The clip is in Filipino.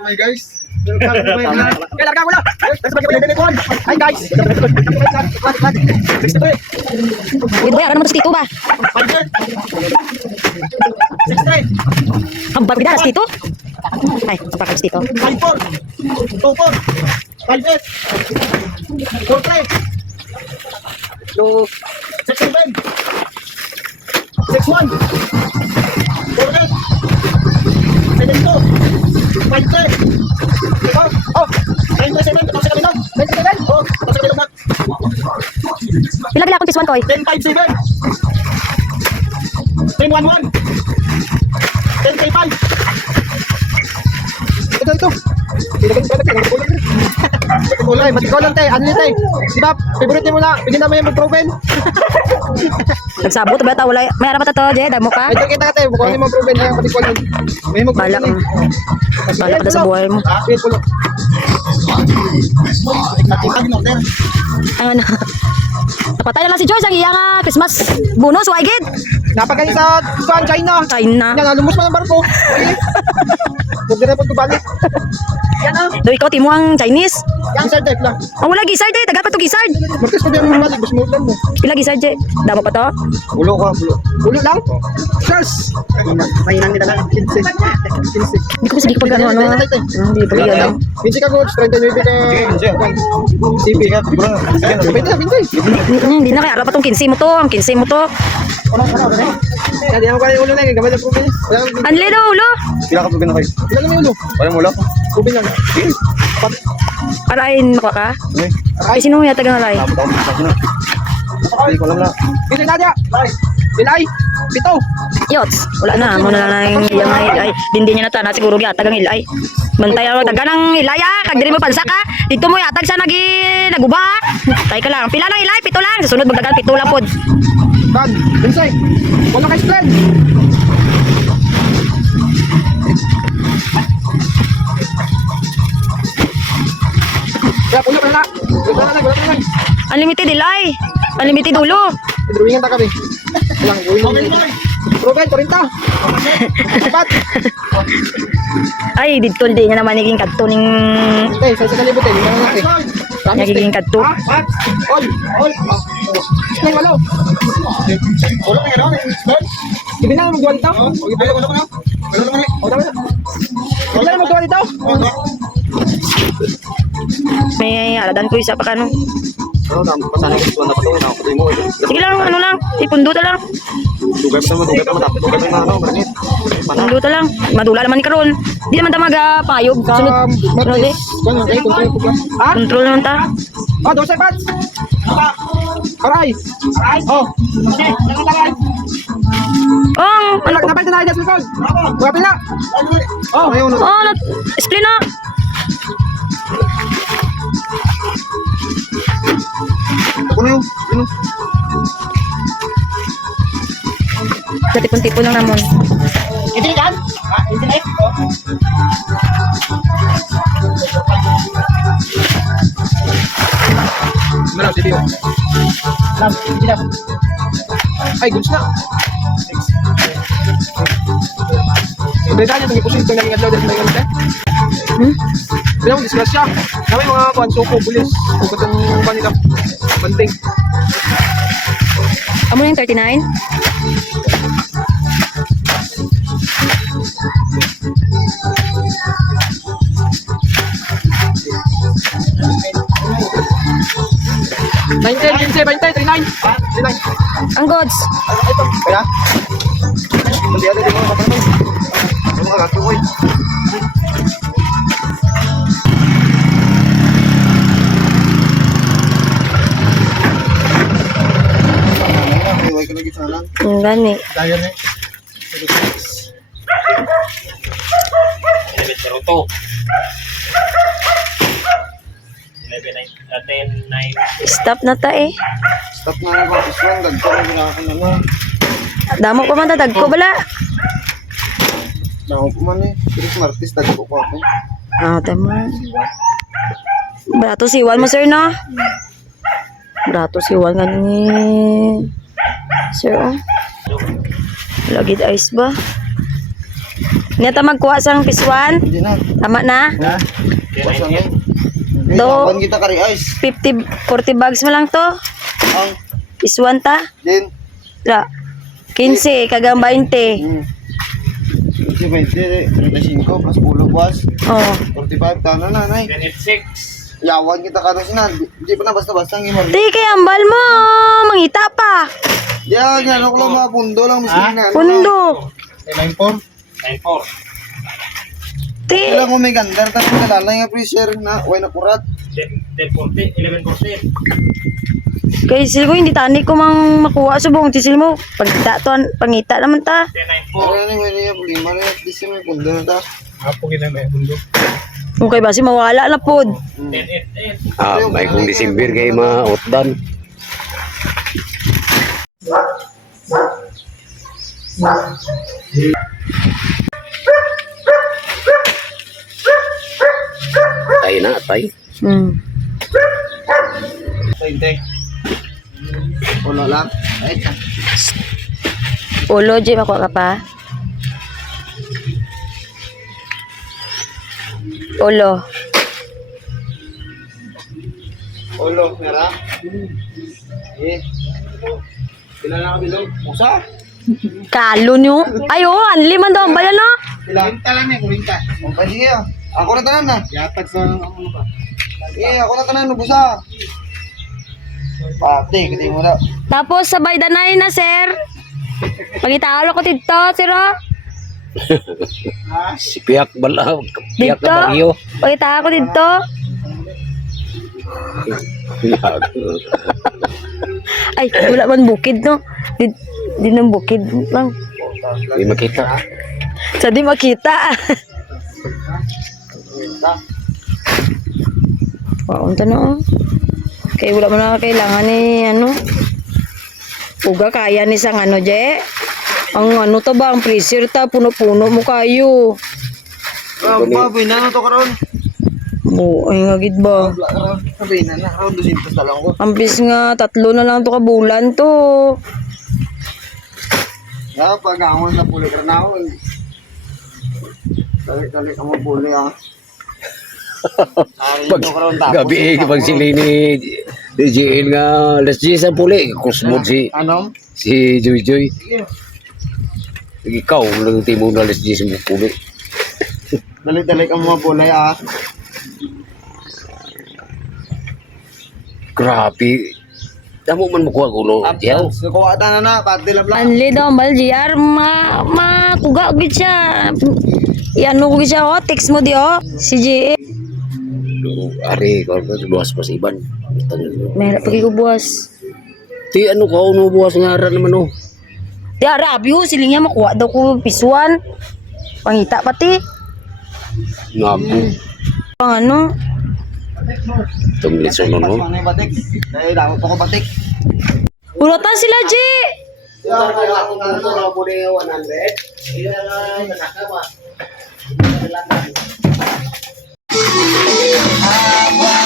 to my guys. Welcome to my vlog. Okay, larga mo na. Let's mag-ibig. Hi guys. Wait, bayaran naman to si Tito ba? Ang barbida na si Tito? Ay, ang barbida si Tito. 5-4. 2-4. 5-8. 4-3. 6-7. 6-1. 4-8. 7-2. 5-3. Oh, 97. Tapos sa kanila. 97. Oh, tapos sa kanila. Pila gila akong tiswan ko eh. 10-5-7. 10-1-1. 10-3-5. Ito. Kulay, ba't ikaw lang tayo? Ano yun tayo? Diba, favorite mo na, pwede naman yung mag-proven. Nagsabot ba ito? Wala. May araw pa to, Je? Damo ka? Ito kita ka tayo, bukuhan yung mag-proven na yung patikwalan. May Balak. mag-proven Balak ka na sa buhay mo. Wait, pulo. Ang ano? Napatay na lang si George ang iyang Christmas bonus, waigid. Napagaling sa China. China. Yan, lumos pa ng barko. Huwag na pagkabalik. Yan ah. Do ikaw timo ang Chinese. Yan, sir, type lang. Ang wala gisard eh, dagat pa to gisard. Martes pa din mo mali, bus mo lang mo. Pila gisard Je? Damo pa to? Bulo ka, bulo. Bulo lang? Sirs! Mahinan nila lang, 15. 15. Hindi ko sige pag ano. Hindi pa yan. 20 ka coach, 39 ka. CP ka, di ba? 20. Hindi na kaya araw pa tong 15 mo to, ang 15 mo to. Hindi ako kaya yung ulo na, gamay na proven. Anli daw ulo. Pila ka pa binakay? Ilan naman yung ulo? Wala mo lang? Proven lang. Arain makuha ka. Ay sino yata gang alay? Tapos ako sa na. Hindi ko alam lang. Bisa Nadia. Ilay. Pito. Yots, wala na mo na lang yung ilay. Dindi niya na tana siguro yata gang ilay. Bantay ako taga ng ilay ah, kag diri mo pansa ka. Dito mo yatag sa naguba. Tay ka lang. Pila ng ilay? Pito lang. Sa sunod magdagan pito lang pod. Ban. Insay. Wala ka explain. Ya, puno ka na. Wala na. Unlimited ilay. Unlimited ulo. Drawingan ta kami. Lang, drawing. Proven, 40. Dapat. Ay, dito hindi niya naman naging kadto ning Okay, sa kalibot eh. Lima na natin. nagiging kadto. All. Snay, walo. Wala ka nga Ibig na magduwa dito? Ibig na magduwa dito? Ibig na magduwa dito? May aladan ko isa pa kano. Pero pasanay ko na patuloy na ako mo. Sige lang, ano lang, ipunduta lang. Dugay pa matapos. Dugay pa na maranit. Punduta lang. Madula naman ni karon. Di naman ta magapayog. Sunod. Sunod eh. Control naman ta. Oh, 12 bats. Aray. Oh. Oh, ano ko? Napay na sa likod. Buhatin na. Oh, ayun. Oh, explain na. Ako na yun. Sa tipon-tipon lang namon. Hindi kan? Hindi. Meron si Dio. Lang, hindi na. Ay, goods na. Beda niya itong ipusin ito na ingat daw dahil may ganit eh. Bila mo, disgrasya. Namin mga kuhan, suko, bulis. Huwag itong kanila. Banting. Amo na yung 39? Ang gods. Kaya? Hindi ada di mga kapatid. Ano mga gagawin? Iway ka lagi sana. Ang gani. Daya na. Roto. 10-9. Stop na ta eh. Stop na ako. Iswang dagdag na ako na lang. Damo pa man ta dagko bala. Ako po man eh. Chris Martis dagdag ko ako. Ah, tama. Brato siwal mo sir no? Brato siwal nga ni sir oh. Lagid ice ba? Hindi ta magkuha sang piswan. Hindi na. Tama na. Ha? Basta na. Do. Yawan kita kari ice. 40 bags mo lang to. Ang Piswan ta. din. Ra. 15 kagang 20. Si 20, 35 plus pulo buwas. Oh. 45 tana na, nay. 26. Yawan kita ka na. Hindi pa na basta-basta ang imar. Di kay ambal mo. Mangita pa. Yan, yan. Ako lang mga pundo lang. Miskin na. Pundo. 94. 94. Ti. Kailan ko may gandar. Tapos nalalay nga pressure na. Uy, nakurat. 1040. 1140. Kay sil ko hindi tani ko mang makuha sa buong tisil mo. Pangita naman ta. 1094. Ano na may niya problema na. At least may pundo na ta. Apo kita may mundo. Okay ba si mawala na pod. 1088. May kung December kay mautdan. Tay na, tay. Hindi. Wala lang. Ay, Ulo, Jay, makuha ka pa. Ulo. ulo. Mera. Eh. Kilala ka bilog. Musa. Kalo nyo. Ay, oo, anli man daw. Bayan na. Kurinta lang eh, kurinta. Okay, sige ah. Ako na tanan na. Yatag sa ano ba? Eh, ako na tanan, busa. Pati, kasi mo na. Tapos, sabay danay na, sir. Pagitalo ko dito, siro. Si Piyak bala, Piyak Dito. na Bagyo. Pagitalo ko dito. Ay, wala man bukid, no? Di nang bukid lang. Hindi makita. Sa di makita. Wow, unta na, oh. Kaya wala mo na kailangan ni, ano, uga kaya ni sang ano, je. Ang ano to ba, ang freezer ta, puno-puno mo kayo. Baboy na, ano to karon? Ay nga gid ba? Sabi na, karon 200 na lang ko. Ampis nga, 3 na lang to ka bulan to. Ya, pag-angon sa puli ka na ako. Kalik-kalik ka mo puli ah. Gabi eh, pag sili ni JL nga, let's G sa puli. Kusmod Anong? si Joy Joy. Sige. Ikaw, lang timo na let's G sa puli. Dalik-dalik ang mga puli ah. Grabe. Damo man makuha ko no. Diyaw. Kuha ta na, pati lang lang. Anli daw, bal, GR, kuga gid siya. Iano ko gid siya, oh, text mo di, oh. Si G. Ari, kung buwas pa si Iban. Meron pagi ko buwas. Ti ano ka, ano buwas nga rin naman oh. Di arabi ho, siling niya makuha daw ko pisuan. Pangita pati. Nabu. Pang ano? Itong litso no no. Ano yung batik? Dahil dapat pa ko batik. Ulatan sila, G. Ah,